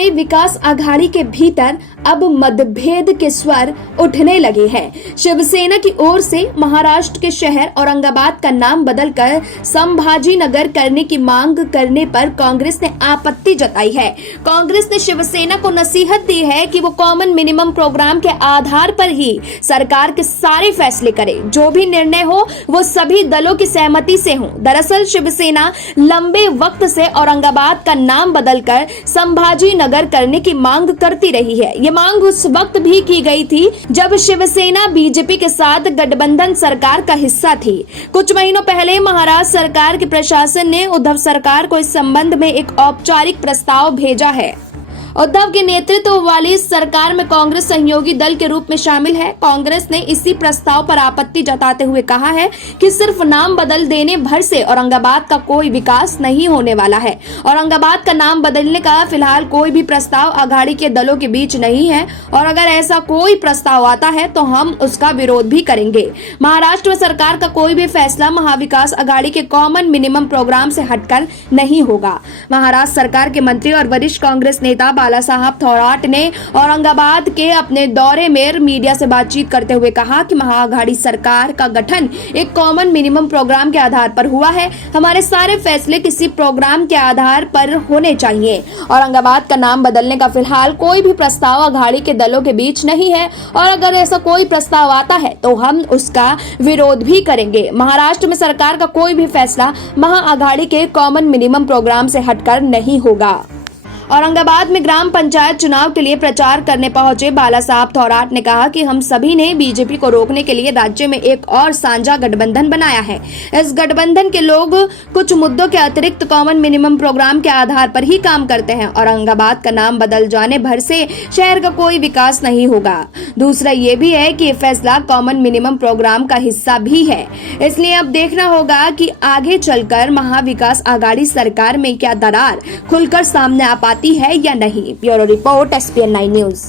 में विकास आघाड़ी के भीतर अब मतभेद के स्वर उठने लगे हैं। शिवसेना की ओर से महाराष्ट्र के शहर औरंगाबाद का नाम बदलकर संभाजी नगर करने की मांग करने पर कांग्रेस ने आपत्ति जताई है। कांग्रेस ने शिवसेना को नसीहत दी है कि वो कॉमन मिनिमम प्रोग्राम के आधार पर ही सरकार के सारे फैसले करे, जो भी निर्णय हो वो सभी दलों की सहमति से हो। दरअसल शिवसेना लंबे वक्त से औरंगाबाद का नाम बदलकर संभाजी नगर करने की मांग करती रही है। ये मांग उस वक्त भी की गई थी जब शिवसेना बीजेपी के साथ गठबंधन सरकार का हिस्सा थी। कुछ महीनों पहले महाराष्ट्र सरकार के प्रशासन ने उद्धव सरकार को इस संबंध में एक औपचारिक प्रस्ताव भेजा है। उद्धव के नेतृत्व वाली सरकार में कांग्रेस सहयोगी दल के रूप में शामिल है। कांग्रेस ने इसी प्रस्ताव पर आपत्ति जताते हुए कहा है कि सिर्फ नाम बदल देने भर से औरंगाबाद का कोई विकास नहीं होने वाला है। औरंगाबाद का नाम बदलने का फिलहाल कोई भी प्रस्ताव आघाड़ी के दलों के बीच नहीं है और अगर ऐसा कोई प्रस्ताव आता है तो हम उसका विरोध भी करेंगे। महाराष्ट्र में सरकार का कोई भी फैसला महाविकास आघाड़ी के कॉमन मिनिमम प्रोग्राम से हटकर नहीं होगा। महाराष्ट्र सरकार के मंत्री और वरिष्ठ कांग्रेस नेता बाला साहब थोराट ने औरंगाबाद के अपने दौरे में मीडिया से बातचीत करते हुए कहा कि महाआघाड़ी सरकार का गठन एक कॉमन मिनिमम प्रोग्राम के आधार पर हुआ है। हमारे सारे फैसले किसी प्रोग्राम के आधार पर होने चाहिए। औरंगाबाद का नाम बदलने का फिलहाल कोई भी प्रस्ताव आघाड़ी के दलों के बीच नहीं है और अगर ऐसा कोई प्रस्ताव आता है तो हम उसका विरोध भी करेंगे। महाराष्ट्र में सरकार का कोई भी फैसला महाआघाड़ी के कॉमन मिनिमम प्रोग्राम से हटकर नहीं होगा। औरंगाबाद में ग्राम पंचायत चुनाव के लिए प्रचार करने पहुंचे बाला साहब थोराट ने कहा कि हम सभी ने बीजेपी को रोकने के लिए राज्य में एक और साझा गठबंधन बनाया है। इस गठबंधन के लोग कुछ मुद्दों के अतिरिक्त कॉमन मिनिमम प्रोग्राम के आधार पर ही काम करते हैं। औरंगाबाद का नाम बदल जाने भर से शहर का कोई विकास नहीं होगा। दूसरा ये भी है कि ये फैसला कॉमन मिनिमम प्रोग्राम का हिस्सा भी है, इसलिए अब देखना होगा कि आगे चलकर महाविकास आघाड़ी सरकार में क्या दरार खुलकर सामने आ पाती है या नहीं। Bureau report SPN9 news.